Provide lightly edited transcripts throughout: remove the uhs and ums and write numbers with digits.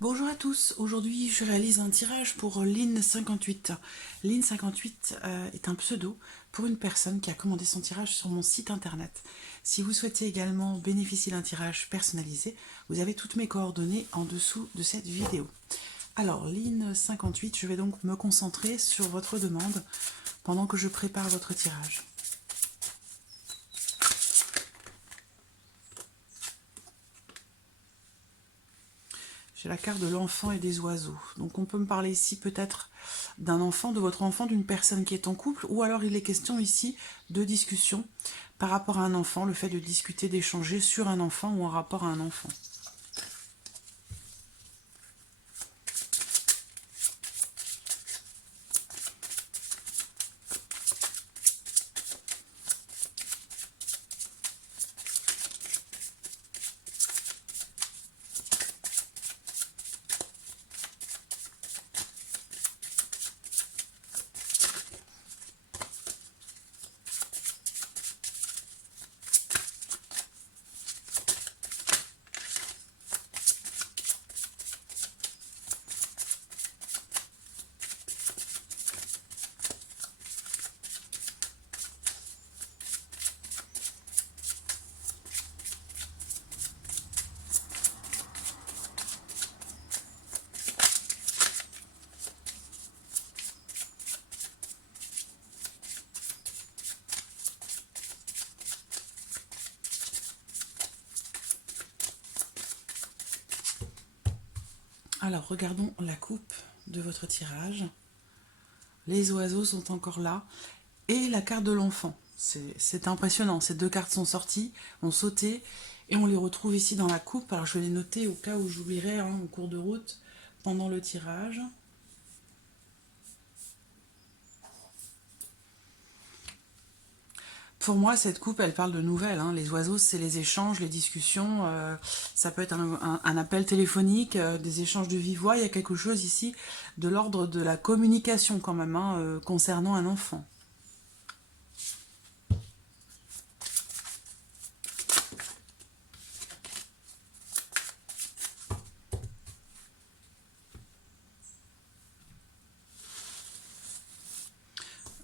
Bonjour à tous, aujourd'hui je réalise un tirage pour Lynn58. Lynn58 est un pseudo pour une personne qui a commandé son tirage sur mon site internet. Si vous souhaitez également bénéficier d'un tirage personnalisé, vous avez toutes mes coordonnées en dessous de cette vidéo. Alors Lynn58, je vais donc me concentrer sur votre demande pendant que je prépare votre tirage. J'ai la carte de l'enfant et des oiseaux. Donc on peut me parler ici peut-être d'un enfant, de votre enfant, d'une personne qui est en couple, ou alors il est question ici de discussion par rapport à un enfant, le fait de discuter, d'échanger sur un enfant ou en rapport à un enfant. Alors regardons la coupe de votre tirage. Les oiseaux sont encore là. Et la carte de l'enfant. C'est impressionnant. Ces deux cartes sont sorties, ont sauté, et on les retrouve ici dans la coupe. Alors je vais les noter au cas où j'oublierai au cours de route pendant le tirage. Pour moi, cette coupe, elle parle de nouvelles. Les oiseaux, c'est les échanges, les discussions. Ça peut être un appel téléphonique, des échanges de vive voix. Il y a quelque chose ici de l'ordre de la communication quand même, concernant un enfant.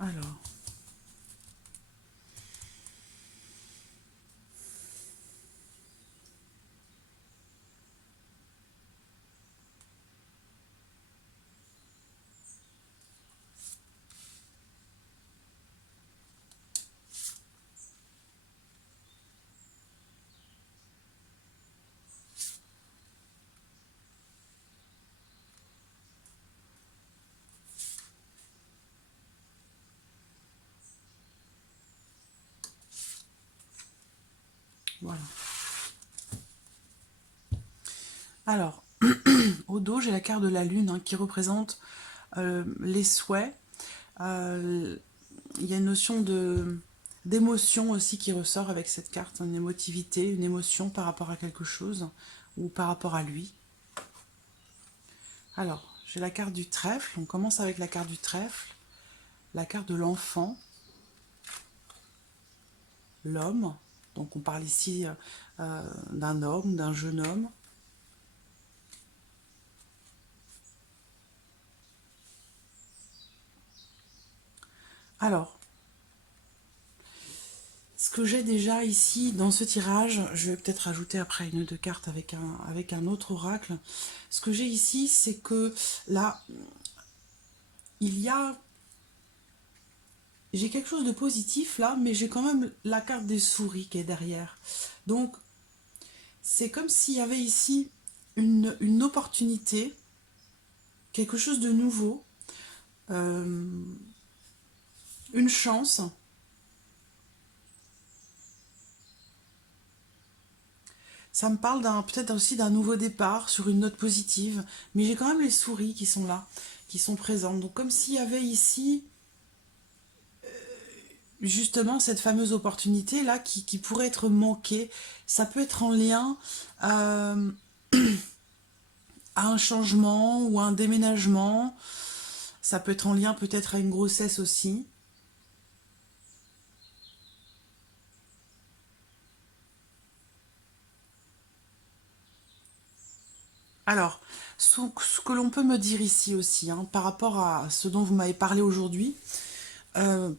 Alors, voilà. Alors, au dos, j'ai la carte de la lune qui représente les souhaits. Il y a une notion d'émotion aussi qui ressort avec cette carte, une émotivité, une émotion par rapport à quelque chose ou par rapport à lui. Alors, j'ai la carte du trèfle. On commence avec la carte du trèfle, la carte de l'enfant, l'homme. Donc on parle ici d'un homme, d'un jeune homme. Alors, ce que j'ai déjà ici dans ce tirage, je vais peut-être ajouter après une ou deux cartes avec un autre oracle. Ce que j'ai ici, c'est que là, il y a... J'ai quelque chose de positif là, mais j'ai quand même la carte des souris qui est derrière. Donc, c'est comme s'il y avait ici une opportunité, quelque chose de nouveau, euh, une chance. Ça me parle peut-être aussi d'un nouveau départ sur une note positive, mais j'ai quand même les souris qui sont là, qui sont présentes. Donc comme s'il y avait ici justement cette fameuse opportunité là qui pourrait être manquée. Ça peut être en lien à un changement ou à un déménagement. Ça peut être en lien peut-être à une grossesse aussi. Alors, Ce que l'on peut me dire ici aussi, hein, par rapport à ce dont vous m'avez parlé aujourd'hui,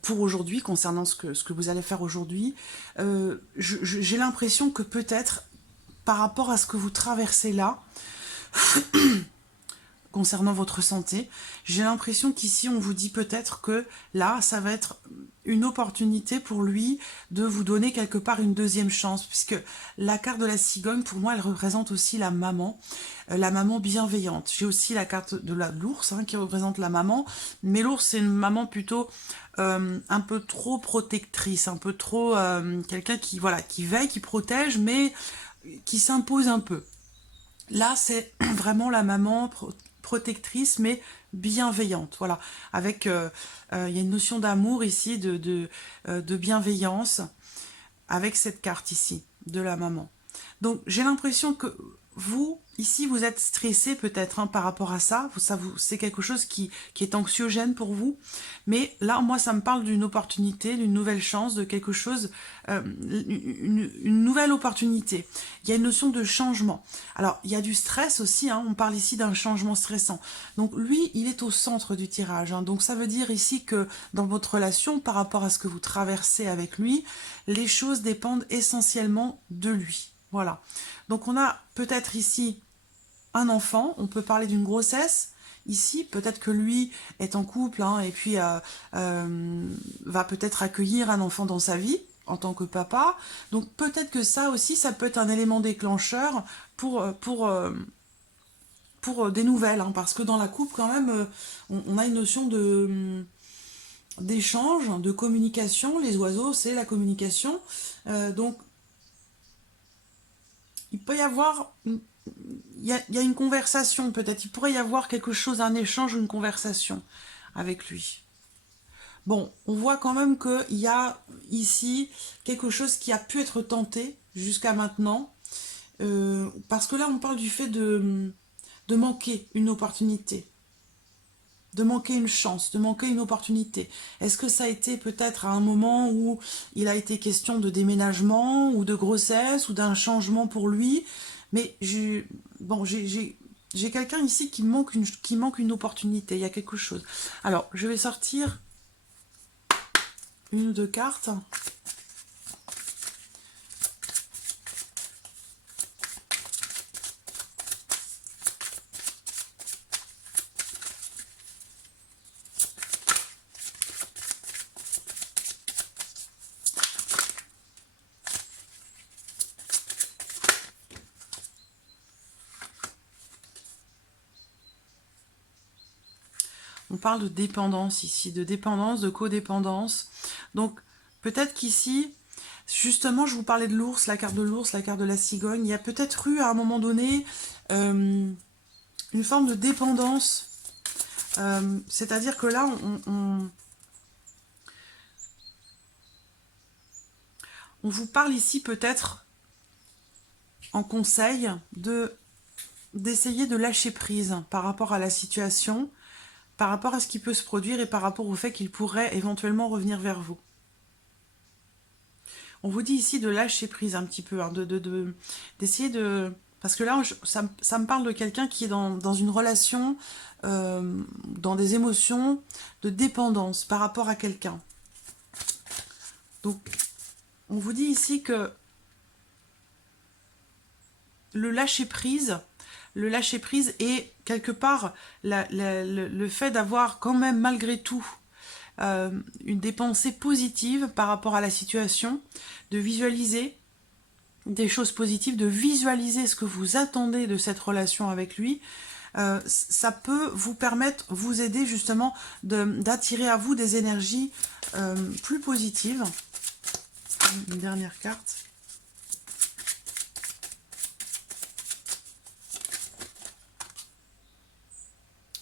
pour aujourd'hui, concernant ce que vous allez faire aujourd'hui, j'ai l'impression que peut-être, par rapport à ce que vous traversez là, concernant votre santé, j'ai l'impression qu'ici on vous dit peut-être que là ça va être une opportunité pour lui de vous donner quelque part une deuxième chance, puisque la carte de la cigogne pour moi elle représente aussi la maman bienveillante. J'ai aussi la carte de l'ours hein, qui représente la maman, mais l'ours c'est une maman plutôt un peu trop protectrice, un peu trop quelqu'un qui voilà qui veille, qui protège, mais qui s'impose un peu. Là, c'est vraiment la maman protectrice, mais bienveillante. Voilà, avec, il y a une notion d'amour ici, de bienveillance, avec cette carte ici, de la maman. Donc, j'ai l'impression que vous, ici, vous êtes stressé peut-être hein, par rapport à ça. C'est quelque chose qui est anxiogène pour vous. Mais là, moi, ça me parle d'une opportunité, d'une nouvelle chance, de quelque chose, une nouvelle opportunité. Il y a une notion de changement. Alors, il y a du stress aussi. Hein, on parle ici d'un changement stressant. Donc, lui, il est au centre du tirage. Hein, donc, ça veut dire ici que dans votre relation, par rapport à ce que vous traversez avec lui, les choses dépendent essentiellement de lui. Voilà. Donc on a peut-être ici un enfant, on peut parler d'une grossesse. Ici, peut-être que lui est en couple hein, et puis va peut-être accueillir un enfant dans sa vie en tant que papa. Donc peut-être que ça aussi, ça peut être un élément déclencheur pour des nouvelles. Hein, parce que dans la couple, quand même, on a une notion d'échange, de communication. Les oiseaux, c'est la communication. Donc il peut y avoir, il y a une conversation peut-être, il pourrait y avoir quelque chose, un échange, une conversation avec lui. Bon, on voit quand même qu'il y a ici quelque chose qui a pu être tenté jusqu'à maintenant, parce que là on parle du fait de manquer une opportunité, de manquer une chance, de manquer une opportunité. Est-ce que ça a été peut-être à un moment où il a été question de déménagement ou de grossesse ou d'un changement pour lui? Mais j'ai quelqu'un ici qui manque une opportunité, il y a quelque chose. Alors, je vais sortir une ou deux cartes. On parle de dépendance ici, de dépendance, de codépendance. Donc, peut-être qu'ici, justement, je vous parlais de l'ours, la carte de l'ours, la carte de la cigogne. Il y a peut-être eu, à un moment donné, une forme de dépendance. C'est-à-dire que là, on vous parle ici peut-être, en conseil, d'essayer de lâcher prise par rapport à la situation, par rapport à ce qui peut se produire et par rapport au fait qu'il pourrait éventuellement revenir vers vous. On vous dit ici de lâcher prise un petit peu, hein, d'essayer de... Parce que là, ça me parle de quelqu'un qui est dans une relation, dans des émotions de dépendance par rapport à quelqu'un. Donc, on vous dit ici que le lâcher prise est quelque part le fait d'avoir quand même malgré tout des pensées positives par rapport à la situation, de visualiser des choses positives, de visualiser ce que vous attendez de cette relation avec lui. Ça peut vous permettre, vous aider justement d'attirer à vous des énergies plus positives. Une dernière carte.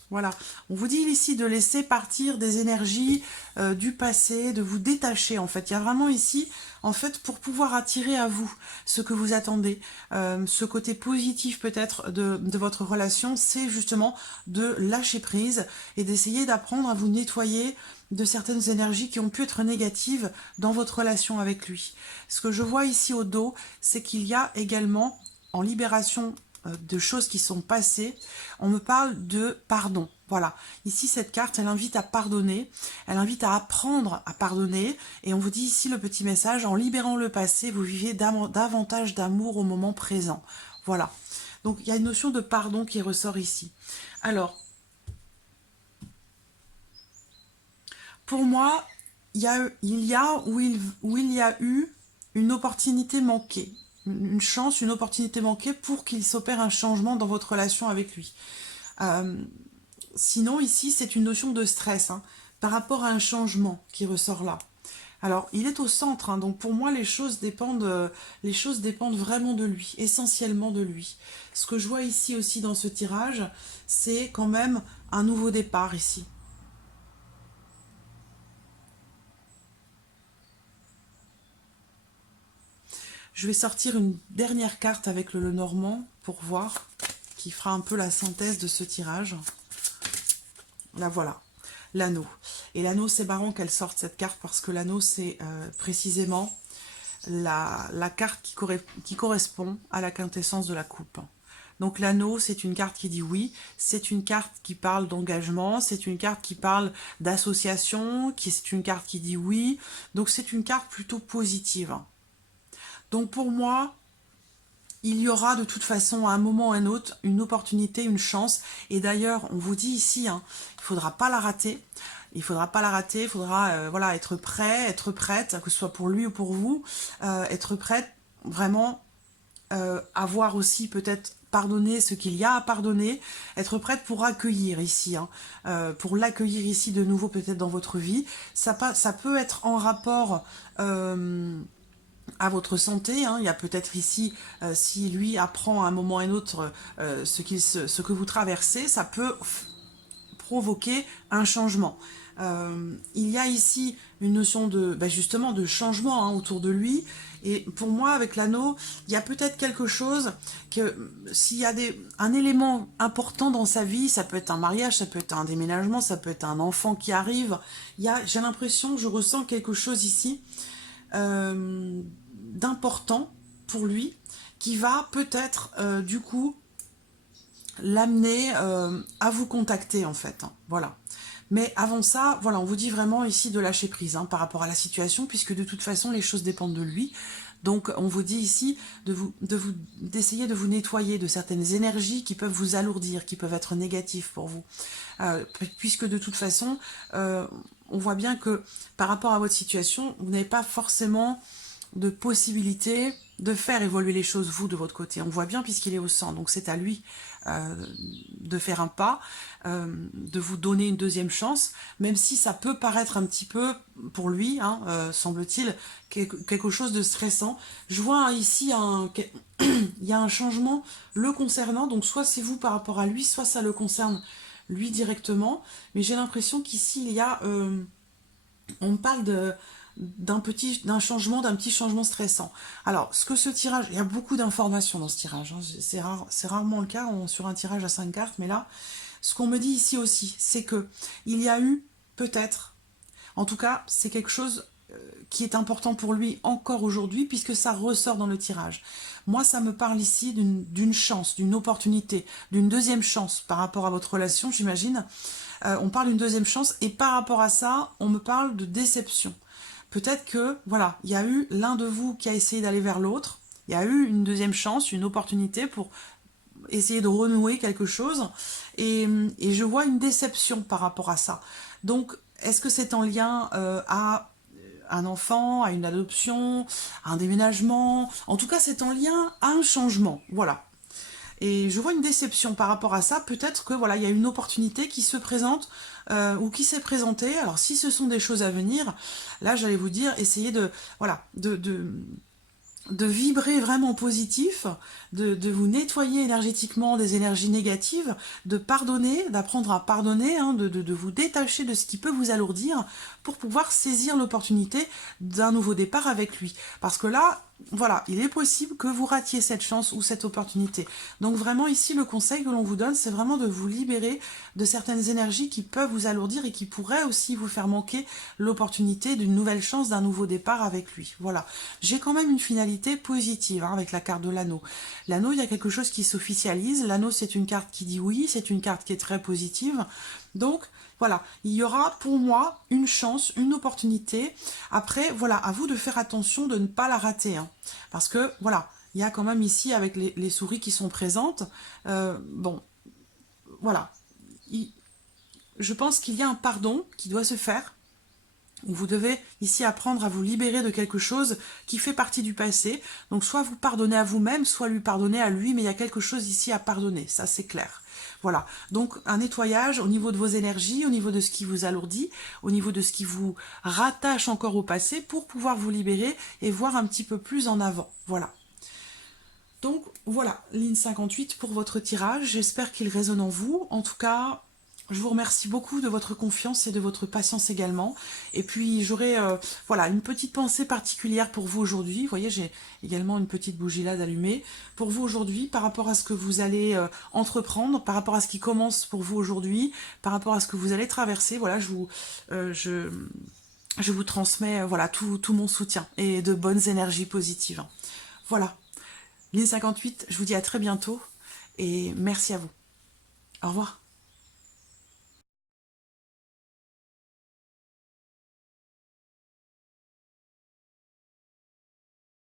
Voilà, on vous dit ici de laisser partir des énergies du passé, de vous détacher en fait. Il y a vraiment ici, en fait, pour pouvoir attirer à vous ce que vous attendez, ce côté positif peut-être de votre relation, c'est justement de lâcher prise et d'essayer d'apprendre à vous nettoyer de certaines énergies qui ont pu être négatives dans votre relation avec lui. Ce que je vois ici au dos, c'est qu'il y a également en libération de choses qui sont passées, on me parle de pardon. Voilà, ici cette carte, elle invite à pardonner, elle invite à apprendre à pardonner, et on vous dit ici le petit message, en libérant le passé, vous vivez davantage d'amour au moment présent. Voilà, donc il y a une notion de pardon qui ressort ici. Alors, pour moi, il y a eu une opportunité manquée, une chance, une opportunité manquée pour qu'il s'opère un changement dans votre relation avec lui. Sinon, ici, c'est une notion de stress par rapport à un changement qui ressort là. Alors, il est au centre, donc pour moi, les choses dépendent vraiment de lui, essentiellement de lui. Ce que je vois ici aussi dans ce tirage, c'est quand même un nouveau départ ici. Je vais sortir une dernière carte avec le Lenormand pour voir, qui fera un peu la synthèse de ce tirage. Là, voilà, l'anneau. Et l'anneau, c'est marrant qu'elle sorte cette carte parce que l'anneau, c'est précisément la carte qui correspond à la quintessence de la coupe. Donc l'anneau, c'est une carte qui dit oui, c'est une carte qui parle d'engagement, c'est une carte qui parle d'association, c'est une carte qui dit oui, donc c'est une carte plutôt positive. Donc pour moi, il y aura de toute façon à un moment ou à un autre une opportunité, une chance. Et d'ailleurs, on vous dit ici, il ne faudra pas la rater. Il ne faudra pas la rater, il faudra voilà, être prêt, être prête, que ce soit pour lui ou pour vous, être prête vraiment avoir aussi peut-être pardonné ce qu'il y a à pardonner, être prête pour accueillir ici, pour l'accueillir ici de nouveau peut-être dans votre vie. Ça peut être en rapport à votre santé, il y a peut-être ici, si lui apprend à un moment ou à un autre ce que vous traversez, ça peut provoquer un changement. Il y a ici une notion de justement de changement autour de lui, et pour moi avec l'anneau, il y a peut-être quelque chose que s'il y a un élément important dans sa vie, ça peut être un mariage, ça peut être un déménagement, ça peut être un enfant qui arrive, j'ai l'impression, je ressens quelque chose ici d'important pour lui, qui va peut-être du coup l'amener à vous contacter en fait, voilà. Mais avant ça, voilà, on vous dit vraiment ici de lâcher prise par rapport à la situation, puisque de toute façon les choses dépendent de lui. Donc on vous dit ici d'essayer de vous nettoyer de certaines énergies qui peuvent vous alourdir, qui peuvent être négatives pour vous, puisque de toute façon on voit bien que par rapport à votre situation, vous n'avez pas forcément de possibilité de faire évoluer les choses, vous, de votre côté. On voit bien puisqu'il est au centre, donc c'est à lui de faire un pas, de vous donner une deuxième chance, même si ça peut paraître un petit peu, pour lui, semble-t-il, quelque chose de stressant. Je vois ici, il y a un changement le concernant, donc soit c'est vous par rapport à lui, soit ça le concerne lui directement, mais j'ai l'impression qu'ici, il y a... on me parle d'un petit changement stressant. Alors, ce que ce tirage, il y a beaucoup d'informations dans ce tirage, c'est rarement le cas sur un tirage à 5 cartes, mais là, ce qu'on me dit ici aussi, c'est que il y a eu peut-être, en tout cas, c'est quelque chose qui est important pour lui encore aujourd'hui, puisque ça ressort dans le tirage. Moi, ça me parle ici d'une chance, d'une opportunité, d'une deuxième chance par rapport à votre relation, j'imagine. On parle d'une deuxième chance, et par rapport à ça, on me parle de déception. Peut-être que, voilà, il y a eu l'un de vous qui a essayé d'aller vers l'autre, il y a eu une deuxième chance, une opportunité pour essayer de renouer quelque chose, et je vois une déception par rapport à ça. Donc, est-ce que c'est en lien à un enfant, à une adoption, à un déménagement? En tout cas, c'est en lien à un changement, voilà. Et je vois une déception par rapport à ça. Peut-être que voilà, il y a une opportunité qui se présente ou qui s'est présentée. Alors si ce sont des choses à venir, là j'allais vous dire, essayez de vibrer vraiment positif, de vous nettoyer énergétiquement des énergies négatives, de pardonner, d'apprendre à pardonner, de vous détacher de ce qui peut vous alourdir pour pouvoir saisir l'opportunité d'un nouveau départ avec lui. Parce que là, voilà, il est possible que vous ratiez cette chance ou cette opportunité. Donc vraiment ici, le conseil que l'on vous donne, c'est vraiment de vous libérer de certaines énergies qui peuvent vous alourdir et qui pourraient aussi vous faire manquer l'opportunité d'une nouvelle chance, d'un nouveau départ avec lui. Voilà. J'ai quand même une finalité positive avec la carte de l'anneau. L'anneau, il y a quelque chose qui s'officialise. L'anneau, c'est une carte qui dit oui, c'est une carte qui est très positive. Donc, voilà, il y aura pour moi une chance, une opportunité. Après, voilà, à vous de faire attention de ne pas la rater. Hein. Parce que, voilà, il y a quand même ici, avec les souris qui sont présentes, bon, voilà. Je pense qu'il y a un pardon qui doit se faire. Vous devez ici apprendre à vous libérer de quelque chose qui fait partie du passé. Donc soit vous pardonnez à vous-même, soit lui pardonnez à lui, mais il y a quelque chose ici à pardonner, ça c'est clair. Voilà, donc un nettoyage au niveau de vos énergies, au niveau de ce qui vous alourdit, au niveau de ce qui vous rattache encore au passé pour pouvoir vous libérer et voir un petit peu plus en avant. Voilà. Donc voilà, ligne 58 pour votre tirage. J'espère qu'il résonne en vous. En tout cas, je vous remercie beaucoup de votre confiance et de votre patience également. Et puis j'aurai voilà, une petite pensée particulière pour vous aujourd'hui. Vous voyez, j'ai également une petite bougie là d'allumer. Pour vous aujourd'hui, par rapport à ce que vous allez entreprendre, par rapport à ce qui commence pour vous aujourd'hui, par rapport à ce que vous allez traverser, voilà, je vous transmets voilà, tout mon soutien et de bonnes énergies positives. Voilà. Ligne 58, je vous dis à très bientôt et merci à vous. Au revoir.